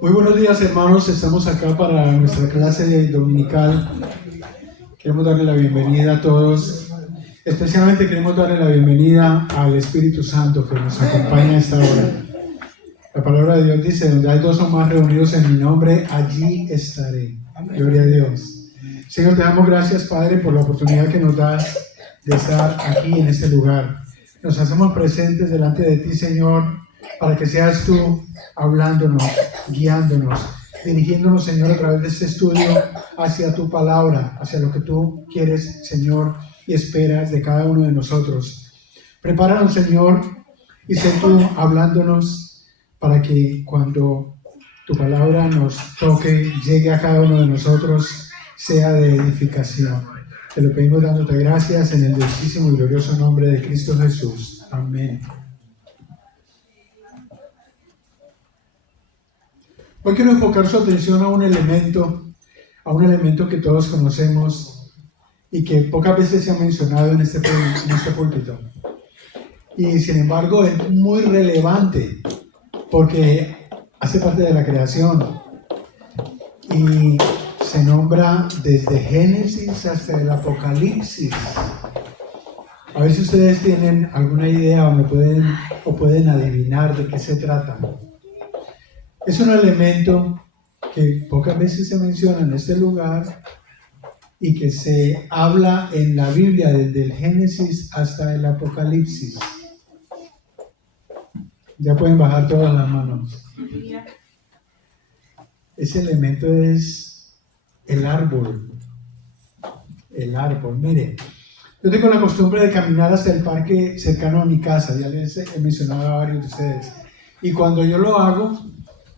Muy buenos días, hermanos. Estamos acá para nuestra clase dominical. Queremos darle la bienvenida a todos. Especialmente queremos darle la bienvenida al Espíritu Santo que nos acompaña a esta hora. La palabra de Dios dice: donde hay dos o más reunidos en mi nombre, allí estaré. Gloria a Dios. Señor, te damos gracias, Padre, por la oportunidad que nos das de estar aquí en este lugar. Nos hacemos presentes delante de ti, Señor, para que seas tú hablándonos, guiándonos, dirigiéndonos, Señor, a través de este estudio hacia tu palabra, hacia lo que tú quieres, Señor, y esperas de cada uno de nosotros. Prepáranos, Señor, y sé tú hablándonos para que cuando tu palabra nos toque, llegue a cada uno de nosotros, sea de edificación. Te lo vengo dándote gracias en el dulcísimo y glorioso nombre de Cristo Jesús. Amén. Hoy quiero enfocar su atención a un elemento que todos conocemos y que pocas veces se ha mencionado en este púlpito. Y sin embargo es muy relevante porque hace parte de la creación y se nombra desde Génesis hasta el Apocalipsis. A ver si ustedes tienen alguna idea o pueden adivinar de qué se trata. Es un elemento que pocas veces se menciona en este lugar y que se habla en la Biblia desde el Génesis hasta el Apocalipsis. Ya pueden bajar todas las manos. Ese elemento es el árbol. El árbol, mire. Yo tengo la costumbre de caminar hasta el parque cercano a mi casa, ya les he mencionado a varios de ustedes. Y cuando yo lo hago,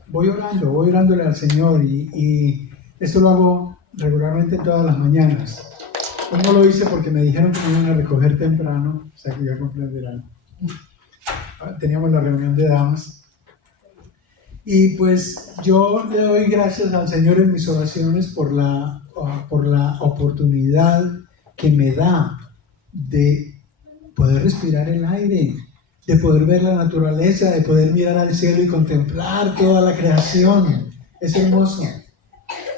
voy orándole al Señor y esto lo hago regularmente todas las mañanas. Hoy no lo hice porque me dijeron que me iban a recoger temprano, o sea que ya comprenderán. Teníamos la reunión de damas. Y pues yo le doy gracias al Señor en mis oraciones por la oportunidad que me da de poder respirar el aire, de poder ver la naturaleza, de poder mirar al cielo y contemplar toda la creación. Es hermoso.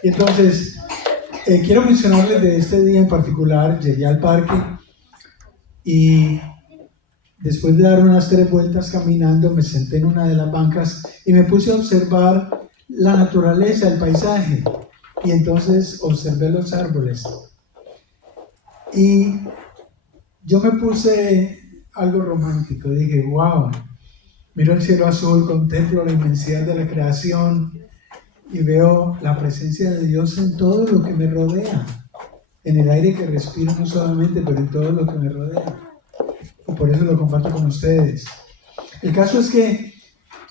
Y entonces, quiero mencionarles de este día en particular. Llegué al parque y después de dar unas 3 vueltas caminando, me senté en una de las bancas y me puse a observar la naturaleza, el paisaje. Y entonces observé los árboles. Y yo me puse algo romántico. Dije, wow, miro el cielo azul, contemplo la inmensidad de la creación y veo la presencia de Dios en todo lo que me rodea. En el aire que respiro no solamente, pero en todo lo que me rodea. Y por eso lo comparto con ustedes. El caso es que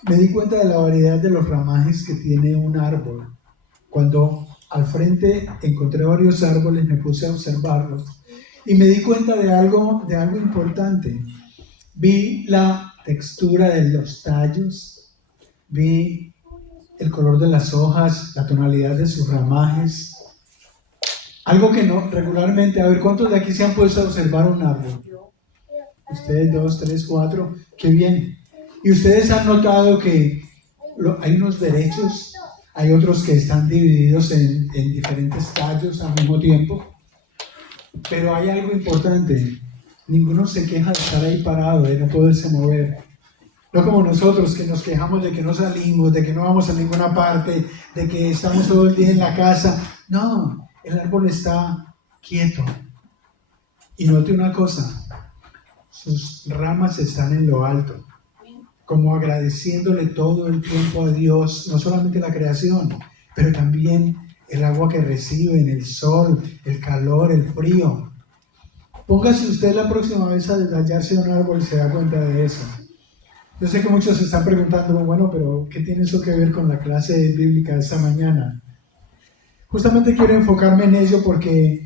me di cuenta de la variedad de los ramajes que tiene un árbol. Cuando al frente encontré varios árboles, me puse a observarlos y me di cuenta de algo importante. Vi la textura de los tallos, vi el color de las hojas, la tonalidad de sus ramajes. Algo que no regularmente, a ver, ¿cuántos de aquí se han puesto a observar un árbol? Ustedes 2, 3, 4, qué bien. Y ustedes han notado que hay unos derechos, hay otros que están divididos en diferentes tallos al mismo tiempo. Pero hay algo importante, ninguno se queja de estar ahí parado, de no poderse mover. No como nosotros que nos quejamos de que no salimos, de que no vamos a ninguna parte, de que estamos todo el día en la casa. No, el árbol está quieto. Y note una cosa, sus ramas están en lo alto, como agradeciéndole todo el tiempo a Dios, no solamente la creación, pero también el agua que reciben, el sol, el calor, el frío. Póngase usted la próxima vez a detallarse un árbol y se da cuenta de eso. Yo sé que muchos se están preguntando, bueno, pero ¿qué tiene eso que ver con la clase bíblica de esta mañana? Justamente quiero enfocarme en ello porque,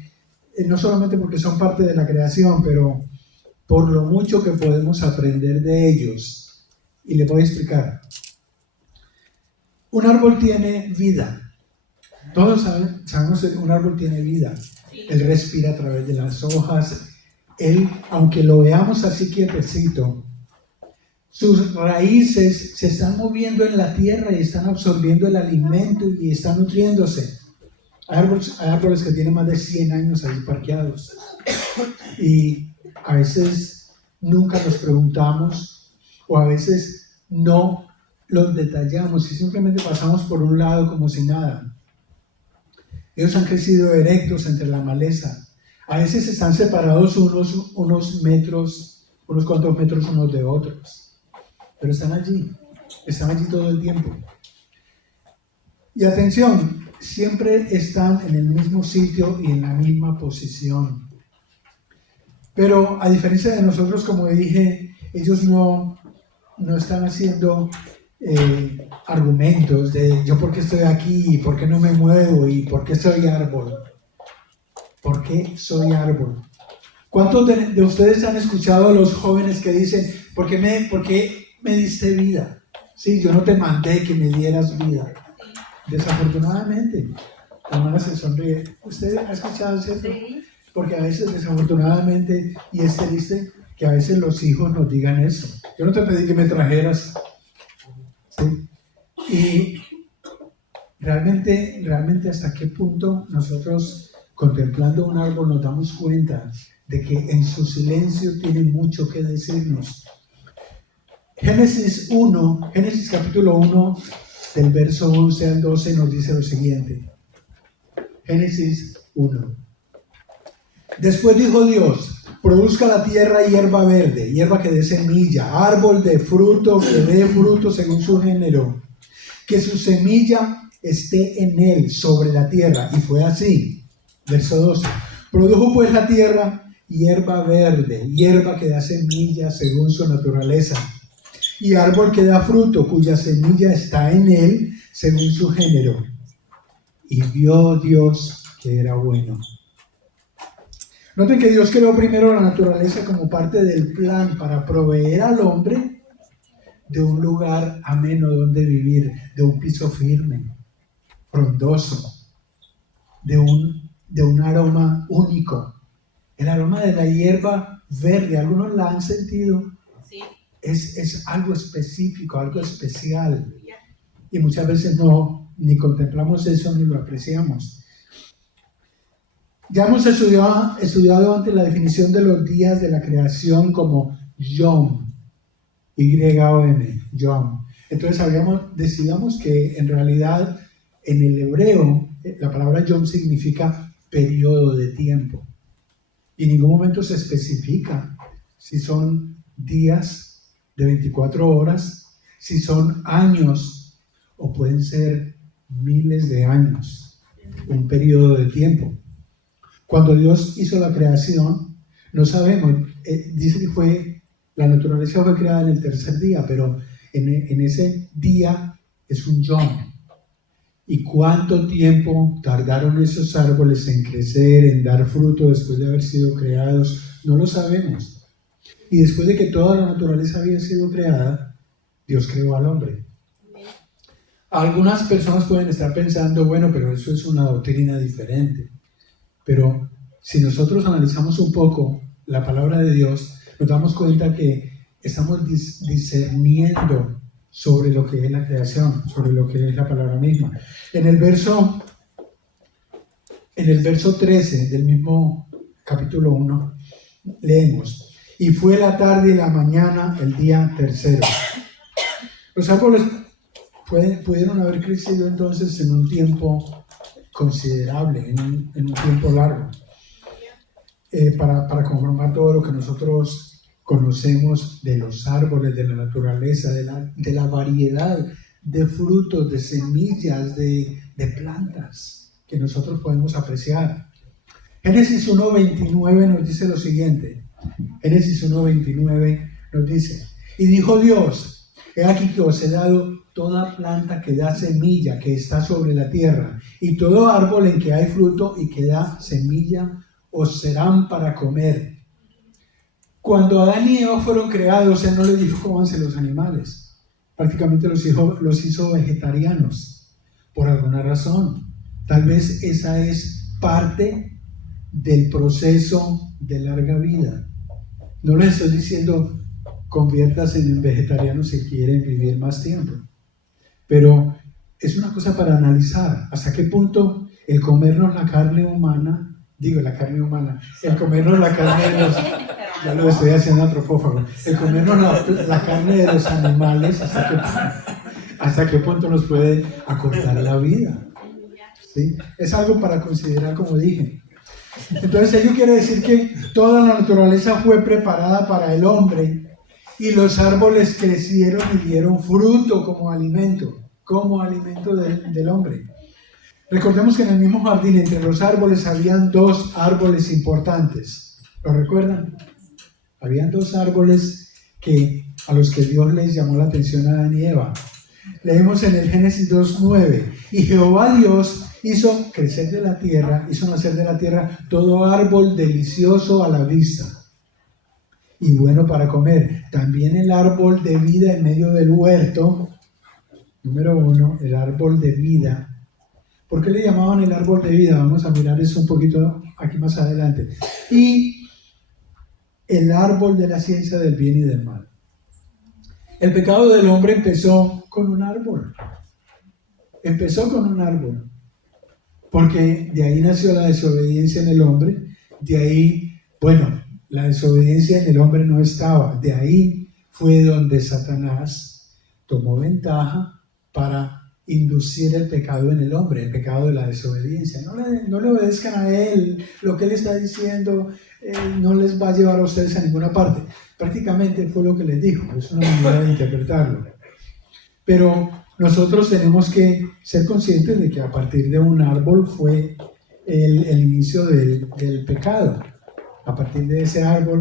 no solamente porque son parte de la creación, pero por lo mucho que podemos aprender de ellos. Y le voy a explicar. Un árbol tiene vida. Todos sabemos que un árbol tiene vida. Él respira a través de las hojas. Él, aunque lo veamos así quietecito, sus raíces se están moviendo en la tierra y están absorbiendo el alimento y están nutriéndose. Hay árboles que tienen más de 100 años ahí parqueados. Y a veces nunca nos preguntamos o a veces no los detallamos y simplemente pasamos por un lado como si nada. Ellos han crecido erectos entre la maleza. A veces están separados unos metros, unos cuantos metros unos de otros. Pero están allí todo el tiempo. Y atención, siempre están en el mismo sitio y en la misma posición. Pero a diferencia de nosotros, como dije, ellos no están haciendo argumentos de yo por qué estoy aquí, y por qué no me muevo, y por qué soy árbol. ¿Por qué soy árbol? ¿Cuántos de ustedes han escuchado a los jóvenes que dicen, ¿por qué me diste vida? Sí, yo no te mandé que me dieras vida. Desafortunadamente, la hermana se sonríe. ¿Usted ha escuchado eso? Sí. Porque a veces, desafortunadamente, y es triste que a veces los hijos nos digan eso. Yo no te pedí que me trajeras. ¿Sí? Y realmente hasta qué punto nosotros, contemplando un árbol, nos damos cuenta de que en su silencio tiene mucho que decirnos. Génesis capítulo 1, del verso 11 al 12 nos dice lo siguiente. Génesis 1. Después dijo Dios, produzca la tierra hierba verde, hierba que dé semilla, árbol de fruto que dé fruto según su género, que su semilla esté en él sobre la tierra. Y fue así. Verso 12. Produjo pues la tierra hierba verde, hierba que da semilla según su naturaleza, y árbol que da fruto, cuya semilla está en él según su género. Y vio Dios que era bueno. Noten que Dios creó primero la naturaleza como parte del plan para proveer al hombre de un lugar ameno donde vivir, de un piso firme, frondoso, de un aroma único. El aroma de la hierba verde, algunos la han sentido. Sí. Es algo específico, algo especial. Y muchas veces ni contemplamos eso ni lo apreciamos. Ya hemos estudiado antes la definición de los días de la creación como Yom, Y-O-M, Yom. Entonces decíamos que en realidad en el hebreo la palabra Yom significa periodo de tiempo. Y en ningún momento se especifica si son días de 24 horas, si son años o pueden ser miles de años, un periodo de tiempo. Cuando Dios hizo la creación, no sabemos, dice que la naturaleza fue creada en el tercer día, pero en ese día es un yom. ¿Y cuánto tiempo tardaron esos árboles en crecer, en dar fruto después de haber sido creados? No lo sabemos. Y después de que toda la naturaleza había sido creada, Dios creó al hombre. Algunas personas pueden estar pensando, bueno, pero eso es una doctrina diferente. Pero si nosotros analizamos un poco la palabra de Dios, nos damos cuenta que estamos discerniendo sobre lo que es la creación, sobre lo que es la palabra misma. En el verso 13 del mismo capítulo 1, leemos, y fue la tarde y la mañana el día tercero. Los árboles pudieron haber crecido entonces en un tiempo considerable, en un tiempo largo, para conformar todo lo que nosotros conocemos de los árboles, de la naturaleza, de la variedad de frutos, de semillas, de plantas que nosotros podemos apreciar. Génesis 1:29 nos dice lo siguiente. Génesis 1:29 nos dice, y dijo Dios, he aquí que os he dado toda planta que da semilla que está sobre la tierra, y todo árbol en que hay fruto y que da semilla, os serán para comer. Cuando Adán y Eva fueron creados, Él no les dijo cómanse los animales. Prácticamente los hizo vegetarianos, por alguna razón. Tal vez esa es parte del proceso de larga vida. No les estoy diciendo conviértase en vegetariano si quieren vivir más tiempo. Pero es una cosa para analizar hasta qué punto el comernos la carne humana, el comernos la carne de los, ya lo estoy haciendo antropófago, el comernos la carne de los animales, hasta qué punto nos puede acortar la vida. ¿Sí? Es algo para considerar, como dije. Entonces ello quiere decir que toda la naturaleza fue preparada para el hombre y los árboles crecieron y dieron fruto como alimento del hombre. Recordemos que en el mismo jardín entre los árboles habían dos árboles importantes. ¿Lo recuerdan? Habían dos árboles a los que Dios les llamó la atención a Adán y Eva. Leemos en el Génesis 2:9, y Jehová Dios hizo nacer de la tierra todo árbol delicioso a la vista y bueno para comer. También el árbol de vida en medio del huerto. Número 1, el árbol de vida. ¿Por qué le llamaban el árbol de vida? Vamos a mirar eso un poquito aquí más adelante. Y el árbol de la ciencia del bien y del mal. El pecado del hombre empezó con un árbol. Porque de ahí nació la desobediencia en el hombre. De ahí, la desobediencia en el hombre no estaba. De ahí fue donde Satanás tomó ventaja para inducir el pecado en el hombre, el pecado de la desobediencia. No le obedezcan a él, lo que él está diciendo no les va a llevar a ustedes a ninguna parte. Prácticamente fue lo que les dijo, es una manera de interpretarlo. Pero nosotros tenemos que ser conscientes de que a partir de un árbol fue el inicio del pecado, a partir de ese árbol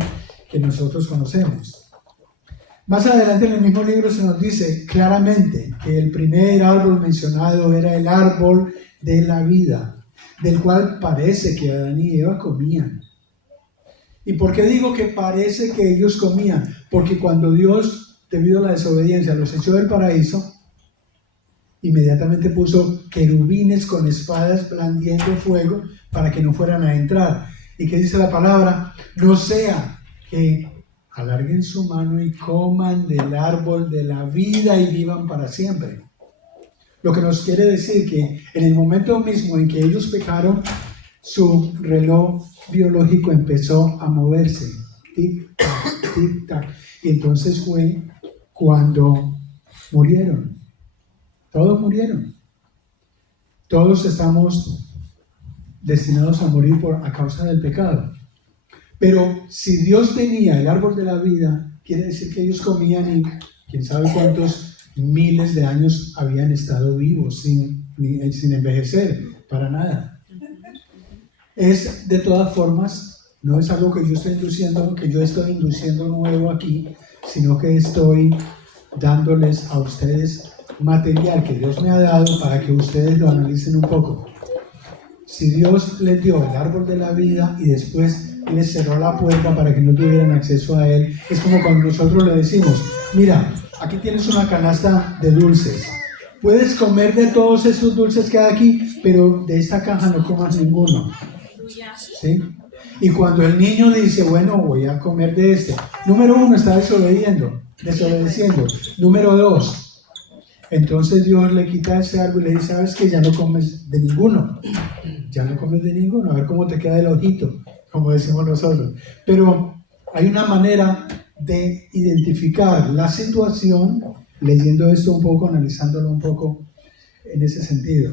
que nosotros conocemos. Más adelante en el mismo libro se nos dice claramente que el primer árbol mencionado era el árbol de la vida, del cual parece que Adán y Eva comían. ¿Y por qué digo que parece que ellos comían? Porque cuando Dios, debido a la desobediencia, los echó del paraíso, inmediatamente puso querubines con espadas blandiendo fuego para que no fueran a entrar. ¿Y qué dice la palabra? No sea que alarguen su mano y coman del árbol de la vida y vivan para siempre. Lo que nos quiere decir que en el momento mismo en que ellos pecaron, su reloj biológico empezó a moverse. Tic-tac, tic-tac. Y entonces fue cuando murieron. Todos murieron. Todos estamos destinados a morir a causa del pecado. Pero si Dios tenía el árbol de la vida, quiere decir que ellos comían y quién sabe cuántos miles de años habían estado vivos sin envejecer, para nada. Es de todas formas, no es algo que yo estoy induciendo nuevo aquí, sino que estoy dándoles a ustedes material que Dios me ha dado para que ustedes lo analicen un poco. Si Dios les dio el árbol de la vida y después les cerró la puerta para que no tuvieran acceso a él, es como cuando nosotros le decimos, mira, aquí tienes una canasta de dulces, puedes comer de todos esos dulces que hay aquí, pero de esta caja no comas ninguno. ¿Sí? Y cuando el niño dice, bueno, voy a comer de este, número 1, está desobedeciendo. Número 2, entonces Dios le quita ese árbol y le dice, sabes que ya no comes de ninguno, a ver cómo te queda el ojito, como decimos nosotros. Pero hay una manera de identificar la situación leyendo esto un poco, analizándolo un poco en ese sentido.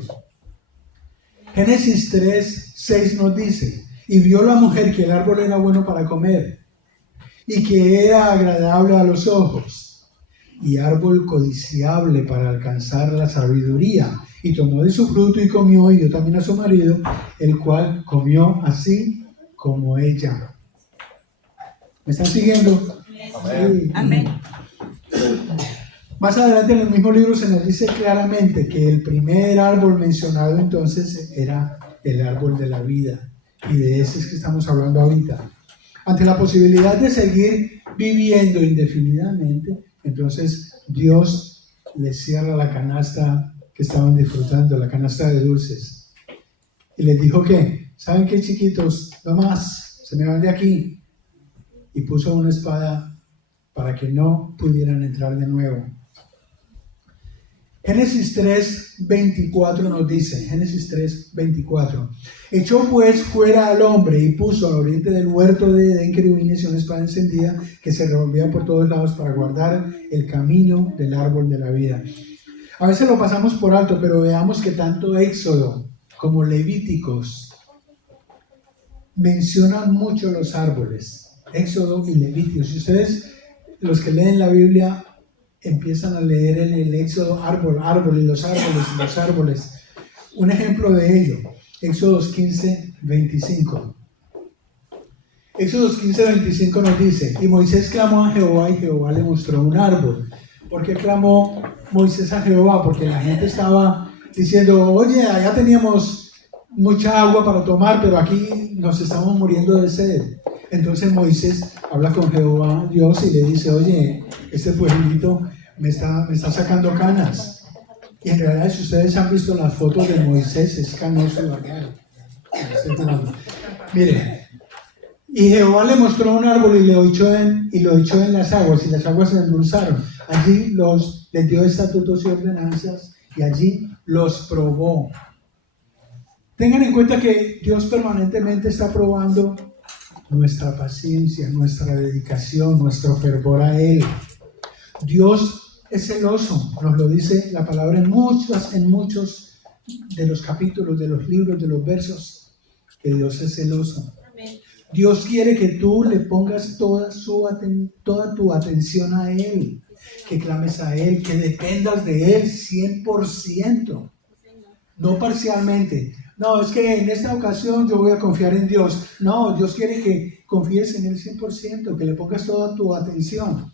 Génesis 3:6 nos dice, y vio la mujer que el árbol era bueno para comer y que era agradable a los ojos y árbol codiciable para alcanzar la sabiduría, y tomó de su fruto y comió, y dio también a su marido, el cual comió así como ella. ¿Me están siguiendo? Amén. Sí. Amén. Más adelante en el mismo libro se nos dice claramente que el primer árbol mencionado entonces era el árbol de la vida, y de ese es que estamos hablando ahorita. Ante la posibilidad de seguir viviendo indefinidamente, entonces Dios les cierra la canasta que estaban disfrutando, la canasta de dulces, y les dijo que, ¿saben qué, chiquitos? No más, se me van de aquí. Y puso una espada para que no pudieran entrar de nuevo. Génesis 3:24 nos dice, Génesis 3:24, echó pues fuera al hombre y puso al oriente del huerto de Edén querubines y una espada encendida que se revolvía por todos lados para guardar el camino del árbol de la vida. A veces lo pasamos por alto, pero veamos que tanto Éxodo como Levíticos mencionan mucho los árboles. Éxodo y Levíticos. Si ustedes, los que leen la Biblia, empiezan a leer el Éxodo, árbol y los árboles. Un ejemplo de ello, Éxodos 15:25. Éxodos 15:25 nos dice, y Moisés clamó a Jehová y Jehová le mostró un árbol. ¿Por qué clamó Moisés a Jehová? Porque la gente estaba diciendo, oye, allá teníamos mucha agua para tomar, pero aquí nos estamos muriendo de sed. Entonces Moisés habla con Jehová, Dios, y le dice, oye, este pueblito me está sacando canas. Y en realidad, si ustedes han visto las fotos de Moisés, es canoso y bacán. Mire, y Jehová le mostró un árbol y lo echó en las aguas, y las aguas se endulzaron. Allí les dio estatutos y ordenanzas, y allí los probó. Tengan en cuenta que Dios permanentemente está probando nuestra paciencia, nuestra dedicación, nuestro fervor a Él. Dios es celoso, nos lo dice la palabra en muchos de los capítulos, de los libros, de los versos, que Dios es celoso. Amén. Dios quiere que tú le pongas toda tu atención a Él, que clames a Él, que dependas de Él 100%, no parcialmente. No, es que en esta ocasión yo voy a confiar en Dios. No, Dios quiere que confíes en Él 100%, que le pongas toda tu atención.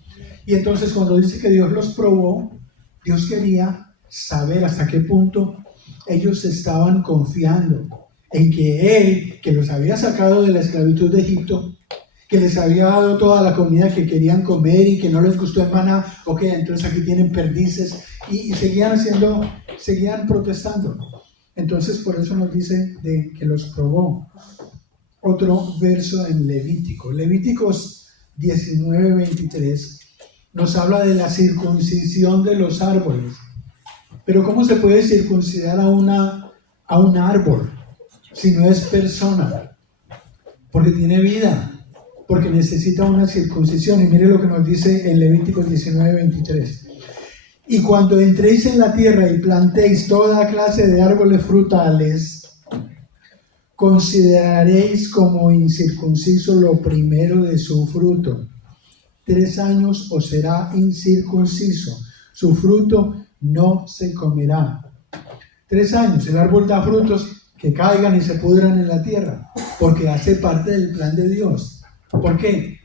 Y entonces cuando dice que Dios los probó, Dios quería saber hasta qué punto ellos estaban confiando en que Él, que los había sacado de la esclavitud de Egipto, que les había dado toda la comida que querían comer y que no les gustó el maná, ok, entonces aquí tienen perdices, y seguían protestando. Entonces por eso nos dice de que los probó. Otro verso en Levíticos 19:23 nos habla de la circuncisión de los árboles. Pero ¿cómo se puede circuncidar a un árbol si no es persona? Porque tiene vida, porque necesita una circuncisión. Y mire lo que nos dice en Levíticos 19:23. Y cuando entréis en la tierra y plantéis toda clase de árboles frutales, consideraréis como incircunciso lo primero de su fruto. 3 años os será incircunciso, su fruto no se comerá. 3 años, el árbol da frutos que caigan y se pudran en la tierra, porque hace parte del plan de Dios. ¿Por qué?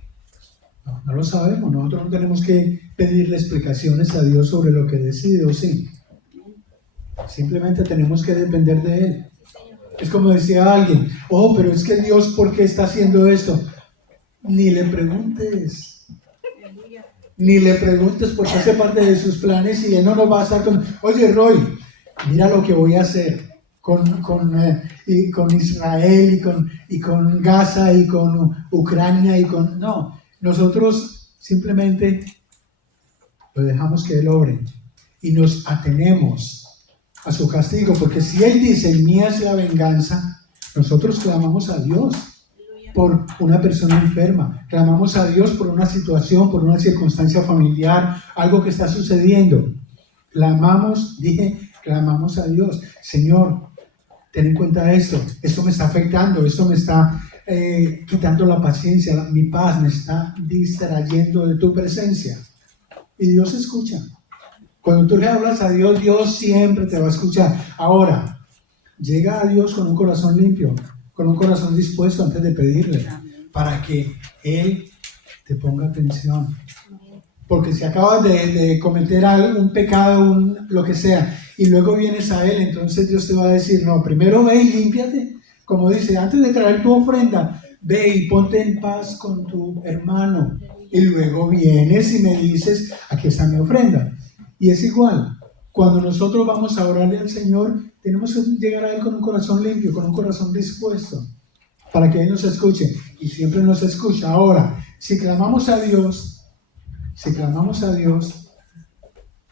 No lo sabemos, nosotros no tenemos que pedirle explicaciones a Dios sobre lo que decide, ¿o sí? Simplemente tenemos que depender de Él. Es como decía alguien, pero es que Dios, ¿por qué está haciendo esto? Ni le preguntes porque hace parte de sus planes y Él no nos va a estar con, oye Roy, mira lo que voy a hacer con Israel y con Gaza y con Ucrania no, nosotros simplemente lo dejamos que Él obre y nos atenemos a su castigo, porque si Él dice, mía es la venganza, nosotros clamamos a Dios por una persona enferma, clamamos a Dios por una situación, por una circunstancia familiar, algo que está sucediendo, clamamos a Dios, Señor, ten en cuenta esto me está afectando, esto me está quitando la paciencia, mi paz, me está distrayendo de tu presencia, y Dios escucha. Cuando tú le hablas a Dios, Dios siempre te va a escuchar. Ahora, llega a Dios con un corazón limpio, con un corazón dispuesto antes de pedirle, para que Él te ponga atención. Porque si acabas de cometer un pecado, lo que sea, y luego vienes a Él, entonces Dios te va a decir, no, primero ve y límpiate. Como dice, antes de traer tu ofrenda, ve y ponte en paz con tu hermano. Y luego vienes y me dices, aquí está mi ofrenda. Y es igual, cuando nosotros vamos a orarle al Señor, tenemos que llegar a Él con un corazón limpio, con un corazón dispuesto, para que Él nos escuche, y siempre nos escucha. Ahora, si clamamos a Dios Si clamamos a Dios,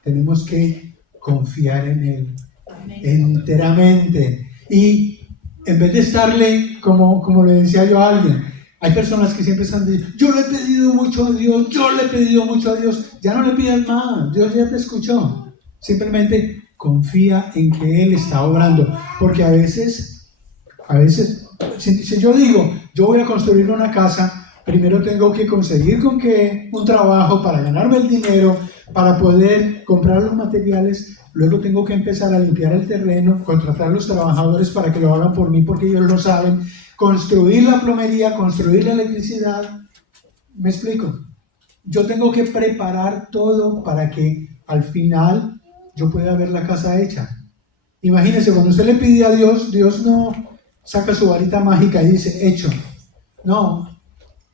tenemos que confiar en Él enteramente. Y en vez de estarle, como le decía yo a alguien, hay personas que siempre están diciendo, yo le he pedido mucho a Dios, yo le he pedido mucho a Dios. Ya no le pidas más, Dios ya te escuchó. Simplemente confía en que Él está obrando. Porque a veces, si yo digo, yo voy a construir una casa, primero tengo que conseguir un trabajo para ganarme el dinero, para poder comprar los materiales. Luego tengo que empezar a limpiar el terreno, contratar a los trabajadores para que lo hagan por mí porque ellos lo saben, construir la plomería, construir la electricidad. ¿Me explico? Yo tengo que preparar todo para que al final yo pueda ver la casa hecha. Imagínense, cuando usted le pide a Dios, Dios no saca su varita mágica y dice, hecho. No,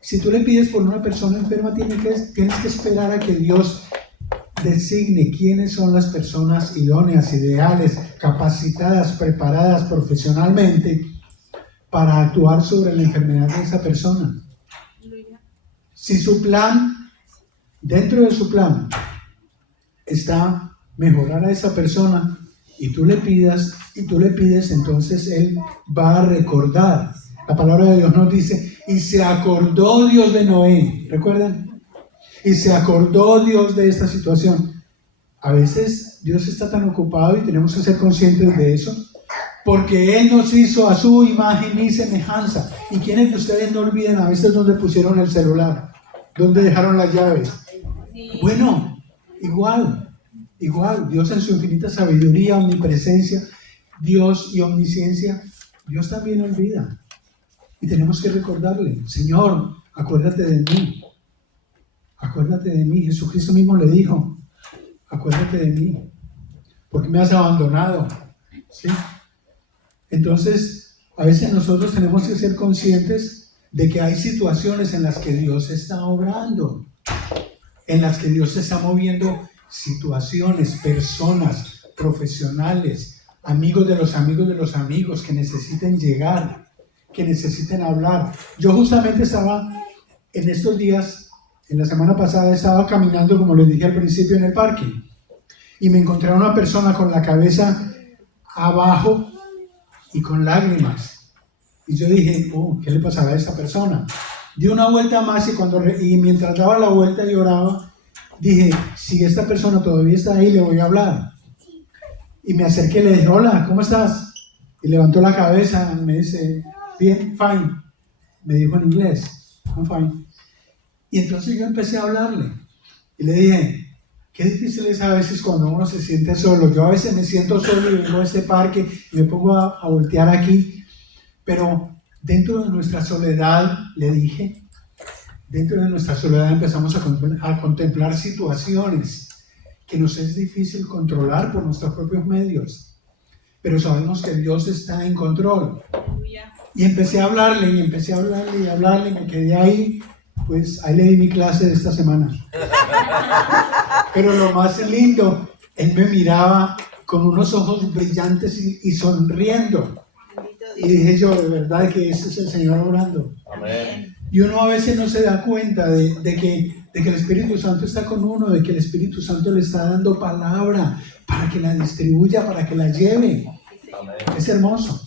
si tú le pides por una persona enferma, tienes que esperar a que Dios designe quiénes son las personas idóneas, ideales, capacitadas, preparadas profesionalmente para actuar sobre la enfermedad de esa persona. Si su plan, dentro de su plan, está mejorar a esa persona y tú le pides, entonces Él va a recordar. La palabra de Dios nos dice, y se acordó Dios de Noé. ¿Recuerdan? Y se acordó Dios de esta situación. A veces Dios está tan ocupado y tenemos que ser conscientes de eso, porque Él nos hizo a su imagen y semejanza. ¿Y quiénes de ustedes no olvidan a veces dónde pusieron el celular? ¿Dónde dejaron las llaves? Bueno, igual, Dios en su infinita sabiduría, omnipresencia, Dios y omnisciencia, Dios también olvida. Y tenemos que recordarle, Señor, acuérdate de mí. Acuérdate de mí. Jesucristo mismo le dijo, acuérdate de mí, porque me has abandonado. ¿Sí? Entonces, a veces nosotros tenemos que ser conscientes de que hay situaciones en las que Dios está obrando, en las que Dios está moviendo situaciones, personas, profesionales, amigos de los amigos que necesiten llegar, que necesiten hablar. Yo justamente estaba en estos días, en la semana pasada, estaba caminando, como les dije al principio, en el parque y me encontré a una persona con la cabeza abajo y con lágrimas. Y yo dije, ¿qué le pasará a esta persona? Di una vuelta más y mientras daba la vuelta y oraba, dije, si esta persona todavía está ahí, le voy a hablar. Y me acerqué y le dije, hola, ¿cómo estás? Y levantó la cabeza y me dice, bien, fine. Me dijo en inglés, I'm fine. Y entonces yo empecé a hablarle y le dije, qué difícil es a veces cuando uno se siente solo. Yo a veces me siento solo y vengo a este parque y me pongo a voltear aquí, pero dentro de nuestra soledad, le dije, dentro de nuestra soledad empezamos a contemplar situaciones que nos es difícil controlar por nuestros propios medios, pero sabemos que Dios está en control. Y empecé a hablarle y me quedé ahí. Pues ahí le di mi clase de esta semana. Pero lo más lindo, él me miraba con unos ojos brillantes y sonriendo. Y dije yo, de verdad que ese es el Señor obrando. Amén. Y uno a veces no se da cuenta de que el Espíritu Santo está con uno, de que el Espíritu Santo le está dando palabra para que la distribuya, para que la lleve. Amén. Es hermoso.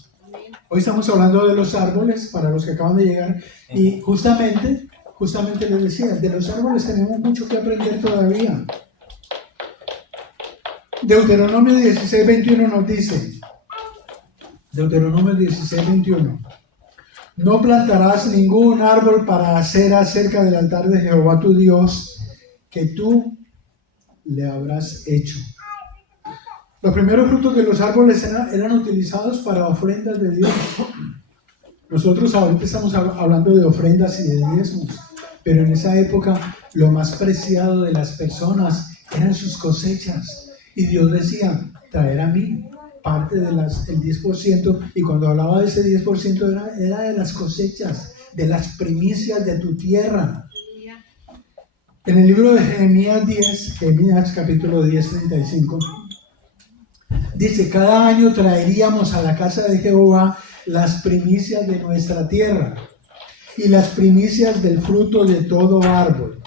Hoy estamos hablando de los árboles, para los que acaban de llegar, y justamente les decía, de los árboles tenemos mucho que aprender todavía. Deuteronomio 16:21 nos dice, Deuteronomio 16:21, no plantarás ningún árbol para acera cerca del altar de Jehová tu Dios, que tú le habrás hecho. Los primeros frutos de los árboles eran utilizados para ofrendas de Dios. Nosotros ahorita estamos hablando de ofrendas y de diezmos, pero en esa época lo más preciado de las personas eran sus cosechas. Y Dios decía, traer a mí parte del 10%, y cuando hablaba de ese 10% era de las cosechas, de las primicias de tu tierra. En el libro de Jeremías capítulo 10, 35, dice, cada año traeríamos a la casa de Jehová las primicias de nuestra tierra y las primicias del fruto de todo árbol.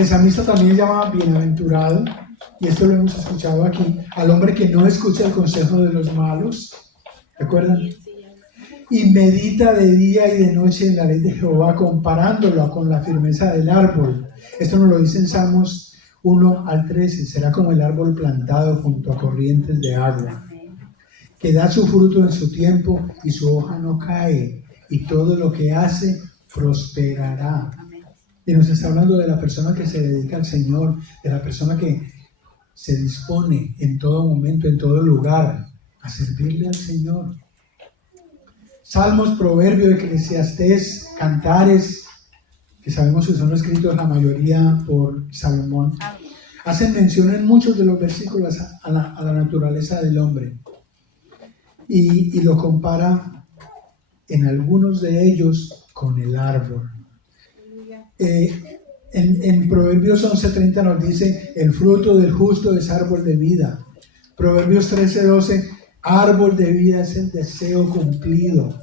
El salmista también llama bienaventurado, y esto lo hemos escuchado aquí, al hombre que no escucha el consejo de los malos. ¿Recuerdan? Y medita de día y de noche en la ley de Jehová, comparándolo con la firmeza del árbol. Esto nos lo dice en Salmos 1 al 13. Será como el árbol plantado junto a corrientes de agua, que da su fruto en su tiempo y su hoja no cae, y todo lo que hace prosperará. Y nos está hablando de la persona que se dedica al Señor, de la persona que se dispone en todo momento, en todo lugar, a servirle al Señor. Salmos, Proverbios, Eclesiastés, Cantares, que sabemos que son escritos la mayoría por Salomón, hacen mención en muchos de los versículos a la naturaleza del hombre, y lo compara en algunos de ellos con el árbol. En Proverbios 11:30 nos dice: el fruto del justo es árbol de vida. Proverbios 13:12: árbol de vida es el deseo cumplido.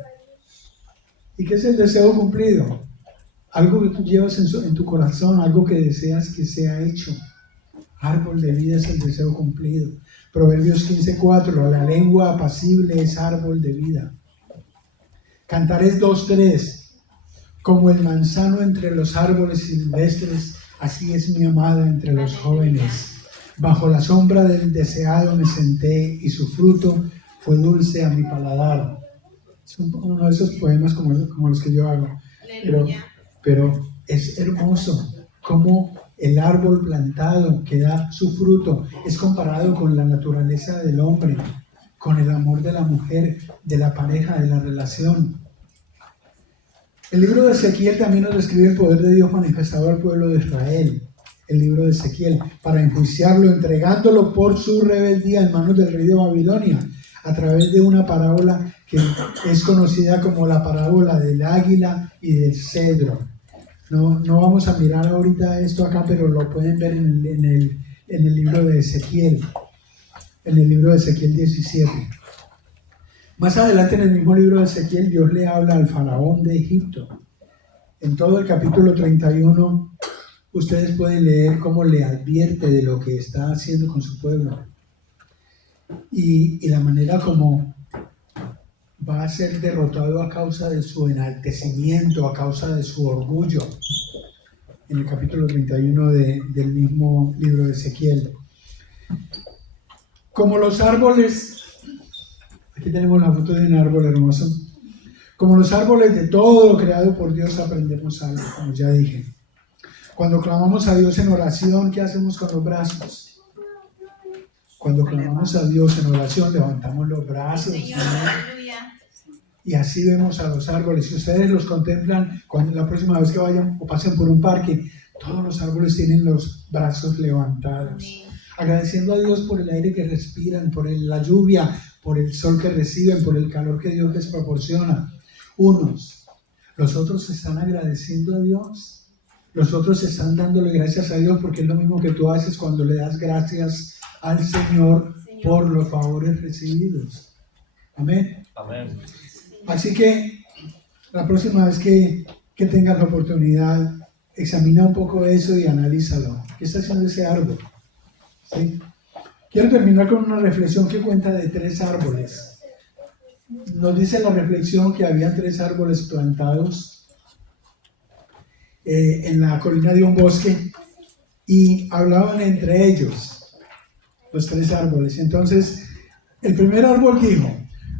¿Y qué es el deseo cumplido? Algo que tú llevas en tu corazón, algo que deseas que sea hecho. Árbol de vida es el deseo cumplido. Proverbios 15:4: la lengua apacible es árbol de vida. Cantares 2:3: como el manzano entre los árboles silvestres, así es mi amada entre los jóvenes. Bajo la sombra del deseado me senté, y su fruto fue dulce a mi paladar. Es uno de esos poemas como los que yo hago. Pero es hermoso cómo el árbol plantado que da su fruto es comparado con la naturaleza del hombre, con el amor de la mujer, de la pareja, de la relación. El libro de Ezequiel también nos describe el poder de Dios manifestado al pueblo de Israel. El libro de Ezequiel, para enjuiciarlo, entregándolo por su rebeldía en manos del rey de Babilonia, a través de una parábola que es conocida como la parábola del águila y del cedro. No vamos a mirar ahorita esto acá, pero lo pueden ver en el libro de Ezequiel, en el libro de Ezequiel 17. Más adelante en el mismo libro de Ezequiel, Dios le habla al faraón de Egipto. En todo el capítulo 31, ustedes pueden leer cómo le advierte de lo que está haciendo con su pueblo y la manera como va a ser derrotado a causa de su enaltecimiento, a causa de su orgullo. En el capítulo 31 del mismo libro de Ezequiel. Como los árboles... Aquí tenemos la foto de un árbol hermoso. Como los árboles de todo lo creado por Dios, aprendemos algo, como ya dije. Cuando clamamos a Dios en oración, ¿qué hacemos con los brazos? Cuando clamamos a Dios en oración, levantamos los brazos. Y así vemos a los árboles. Si ustedes los contemplan, cuando la próxima vez que vayan o pasen por un parque, todos los árboles tienen los brazos levantados. Agradeciendo a Dios por el aire que respiran, por la lluvia, por el sol que reciben, por el calor que Dios les proporciona. Los otros están agradeciendo a Dios. Los otros están dándole gracias a Dios, porque es lo mismo que tú haces cuando le das gracias al Señor por los favores recibidos. Amén. Amén. Así que la próxima vez que tengas la oportunidad, examina un poco eso y analízalo. ¿Qué está haciendo ese árbol? ¿Sí? Quiero terminar con una reflexión que cuenta de 3 árboles. Nos dice la reflexión que había 3 árboles plantados en la colina de un bosque, y hablaban entre ellos los 3 árboles. Entonces, el primer árbol dijo: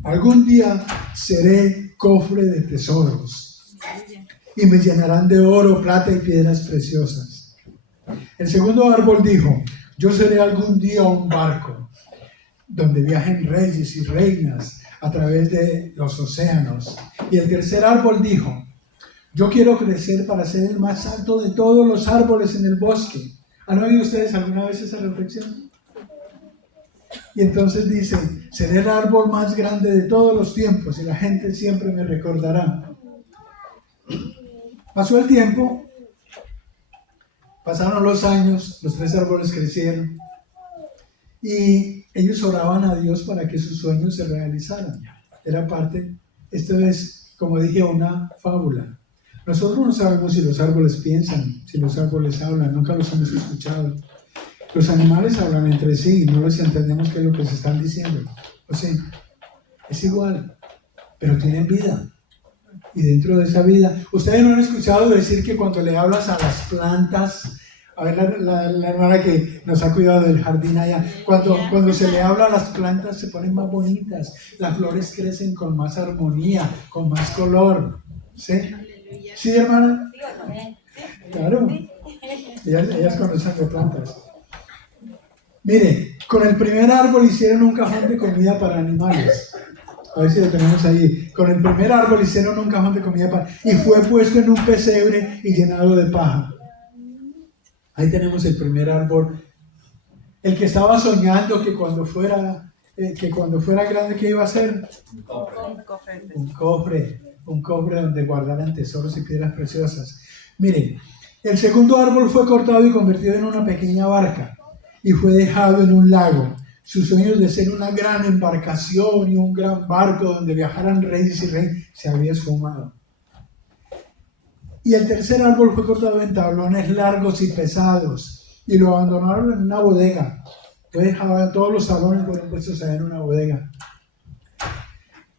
algún día seré cofre de tesoros y me llenarán de oro, plata y piedras preciosas. El segundo árbol dijo: yo seré algún día un barco donde viajen reyes y reinas a través de los océanos. Y el tercer árbol dijo: yo quiero crecer para ser el más alto de todos los árboles en el bosque. ¿Han oído ustedes alguna vez esa reflexión? Y entonces dice: seré el árbol más grande de todos los tiempos y la gente siempre me recordará. Pasó el tiempo, pasaron los años, los 3 árboles crecieron y ellos oraban a Dios para que sus sueños se realizaran. Era parte, esto es, como dije, una fábula. Nosotros no sabemos si los árboles piensan, si los árboles hablan, nunca los hemos escuchado. Los animales hablan entre sí y no les entendemos qué es lo que se están diciendo. O sea, es igual, pero tienen vida. Y dentro de esa vida, ustedes no han escuchado decir que cuando le hablas a las plantas, a ver la hermana que nos ha cuidado del jardín allá, cuando se le habla a las plantas se ponen más bonitas, las flores crecen con más armonía, con más color. ¿Sí? ¿Sí, hermana? Claro, ellas conocen de plantas. Mire, con el primer árbol hicieron un cajón de comida para animales. A ver si lo tenemos ahí. Con el primer árbol hicieron un cajón de comida para... Y fue puesto en un pesebre y llenado de paja. Ahí tenemos el primer árbol. El que estaba soñando que cuando fuera grande, ¿qué iba a hacer? Un cofre donde guardaran tesoros y piedras preciosas. Miren, el segundo árbol fue cortado y convertido en una pequeña barca y fue dejado en un lago. Sus sueños de ser una gran embarcación y un gran barco donde viajaran reyes y reyes se había esfumado. Y el tercer árbol fue cortado en tablones largos y pesados y lo abandonaron en una bodega. Yo dejaba todos los tablones fueron puestos allá en una bodega.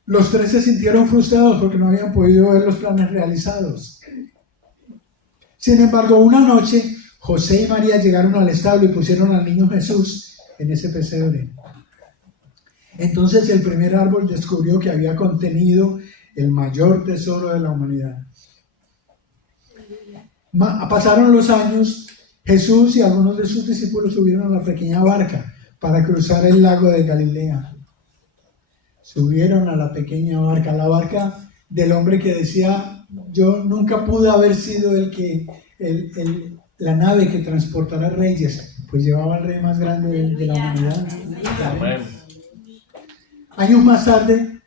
Los tres se sintieron frustrados porque no habían podido ver los planes realizados. Sin embargo, una noche, José y María llegaron al establo y pusieron al niño Jesús en ese pesebre. Entonces el primer árbol descubrió que había contenido el mayor tesoro de la humanidad. Pasaron los años, Jesús y algunos de sus discípulos subieron a la pequeña barca para cruzar el lago de Galilea. Subieron a la pequeña barca, la barca del hombre que decía, yo nunca pude haber sido la nave que transportara reyes, pues llevaba al rey más grande de la humanidad. Años más tarde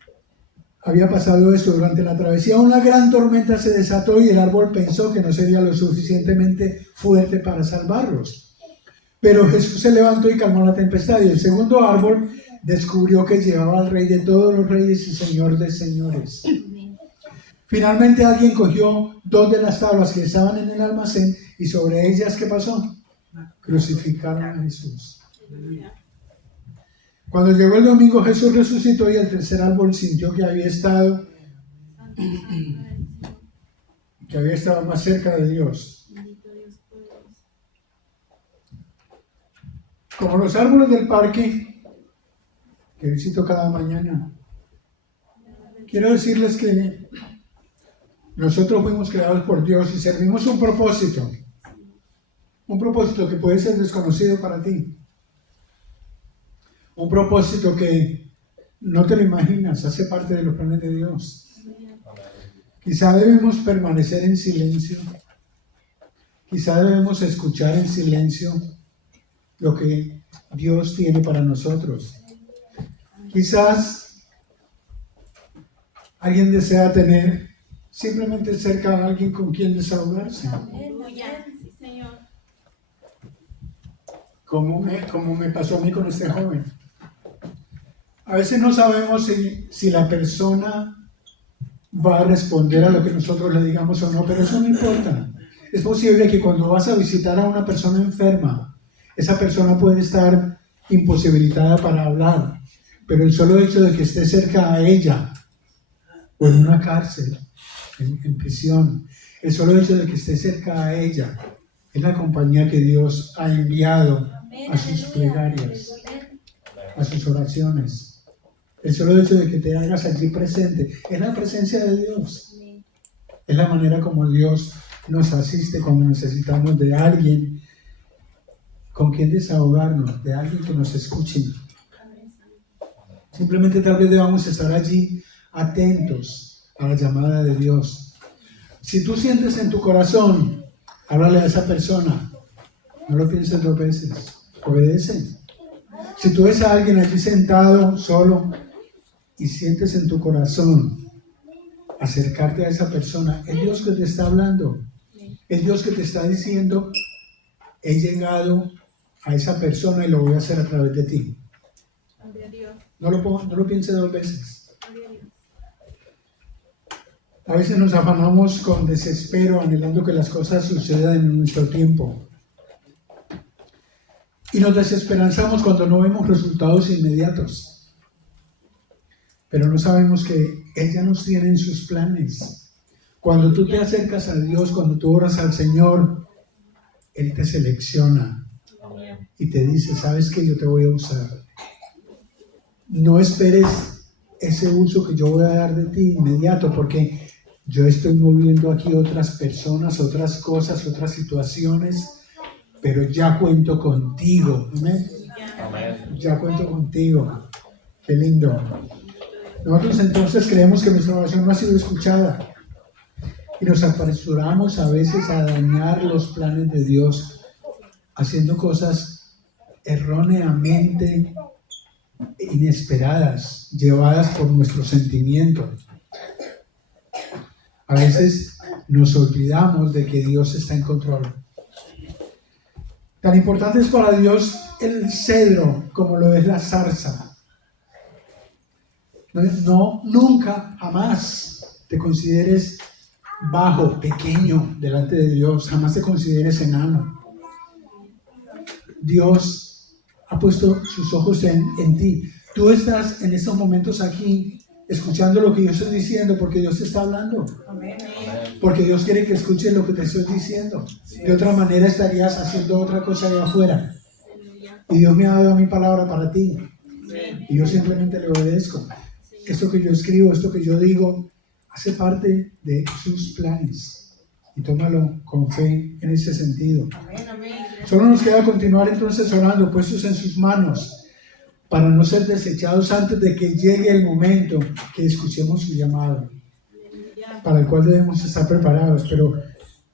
había pasado esto. Durante la travesía una gran tormenta se desató y el árbol pensó que no sería lo suficientemente fuerte para salvarlos. Pero Jesús se levantó y calmó la tempestad, y el segundo árbol descubrió que llevaba al Rey de todos los reyes y Señor de señores. Finalmente alguien cogió 2 de las tablas que estaban en el almacén y sobre ellas, ¿qué pasó? Crucificaron a Jesús. Cuando llegó el domingo, Jesús resucitó y el tercer árbol sintió que había estado más cerca de Dios. Como los árboles del parque que visito cada mañana, quiero decirles que nosotros fuimos creados por Dios y servimos un propósito que puede ser desconocido para ti. Un propósito que no te lo imaginas, hace parte de los planes de Dios. Quizá debemos permanecer en silencio, quizá debemos escuchar en silencio lo que Dios tiene para nosotros. Quizás alguien desea tener simplemente cerca a alguien con quien desahogarse. Como me pasó a mí con este joven. A veces no sabemos si la persona va a responder a lo que nosotros le digamos o no, pero eso no importa. Es posible que cuando vas a visitar a una persona enferma, esa persona puede estar imposibilitada para hablar, pero el solo hecho de que esté cerca a ella, o en una cárcel, en prisión, el solo hecho de que esté cerca a ella, es la compañía que Dios ha enviado a sus plegarias, a sus oraciones. El solo hecho de que te hagas allí presente es la presencia de Dios. Es la manera como Dios nos asiste cuando necesitamos de alguien con quien desahogarnos, de alguien que nos escuche. Simplemente tal vez debamos estar allí atentos a la llamada de Dios. Si tú sientes en tu corazón, háblale a esa persona. No lo pienses 2 veces. Obedece. Si tú ves a alguien allí sentado, solo, y sientes en tu corazón acercarte a esa persona, es Dios que te está hablando. Es Dios que te está diciendo, he llegado a esa persona y lo voy a hacer a través de ti. No lo pienses 2 veces. A veces nos afanamos con desespero, anhelando que las cosas sucedan en nuestro tiempo. Y nos desesperanzamos cuando no vemos resultados inmediatos. Pero no sabemos que Él ya nos tiene en sus planes. Cuando tú te acercas a Dios, cuando tú oras al Señor, Él te selecciona y te dice, ¿sabes qué? Yo te voy a usar. No esperes ese uso que yo voy a dar de ti inmediato, porque yo estoy moviendo aquí otras personas, otras cosas, otras situaciones, pero ya cuento contigo. ¿Amén? Ya cuento contigo. Qué lindo. Nosotros entonces creemos que nuestra oración no ha sido escuchada y nos apresuramos a veces a dañar los planes de Dios, haciendo cosas erróneamente inesperadas, llevadas por nuestros sentimientos. A veces nos olvidamos de que Dios está en control. Tan importante es para Dios el cedro como lo es la zarza. No, nunca, jamás te consideres bajo, pequeño delante de Dios. Jamás te consideres enano. Dios ha puesto sus ojos en ti. Tú estás en estos momentos aquí escuchando lo que yo estoy diciendo porque Dios te está hablando. Porque Dios quiere que escuches lo que te estoy diciendo. De otra manera estarías haciendo otra cosa allá afuera. Y Dios me ha dado mi palabra para ti. Y yo simplemente le obedezco. Esto que yo escribo, esto que yo digo, hace parte de sus planes. Y tómalo con fe en ese sentido. Solo nos queda continuar entonces orando, puestos en sus manos, para no ser desechados antes de que llegue el momento que escuchemos su llamado, para el cual debemos estar preparados. Pero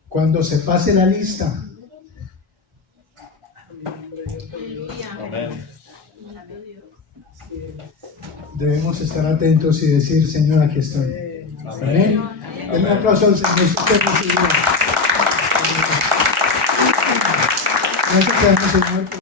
cuando se pase la lista, debemos estar atentos y decir, Señor, aquí estoy. Amén. Denle un aplauso al Señor. Gracias, Señor.